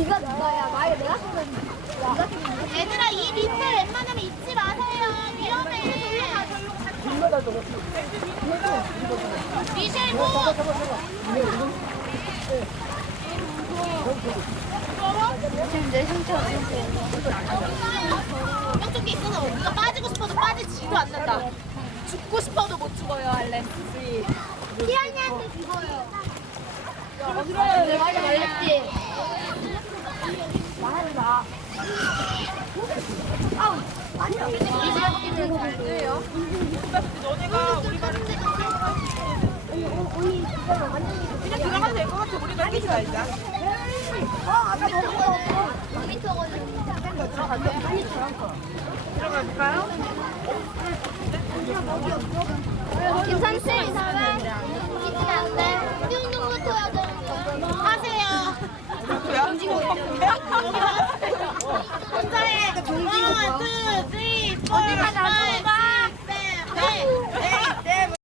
이거 누가야? 마이 내가 쓰는 얘들아 이 리플 웬만하면 잊지 마세요. 위험해. 미셸 고. 지금 내 상처 왼쪽 게 있어서 우리가 빠지고 싶어도 빠지지도 않는다. 죽고 싶어도 못 죽어요 알렉스. 피아니한테 죽어요. 그래 아, 내가 알렉스. 너네가 우리 말을 그냥 들어가도 될 것 같아. 우리가 이기자 일단. 들어가. 하세요. 慢点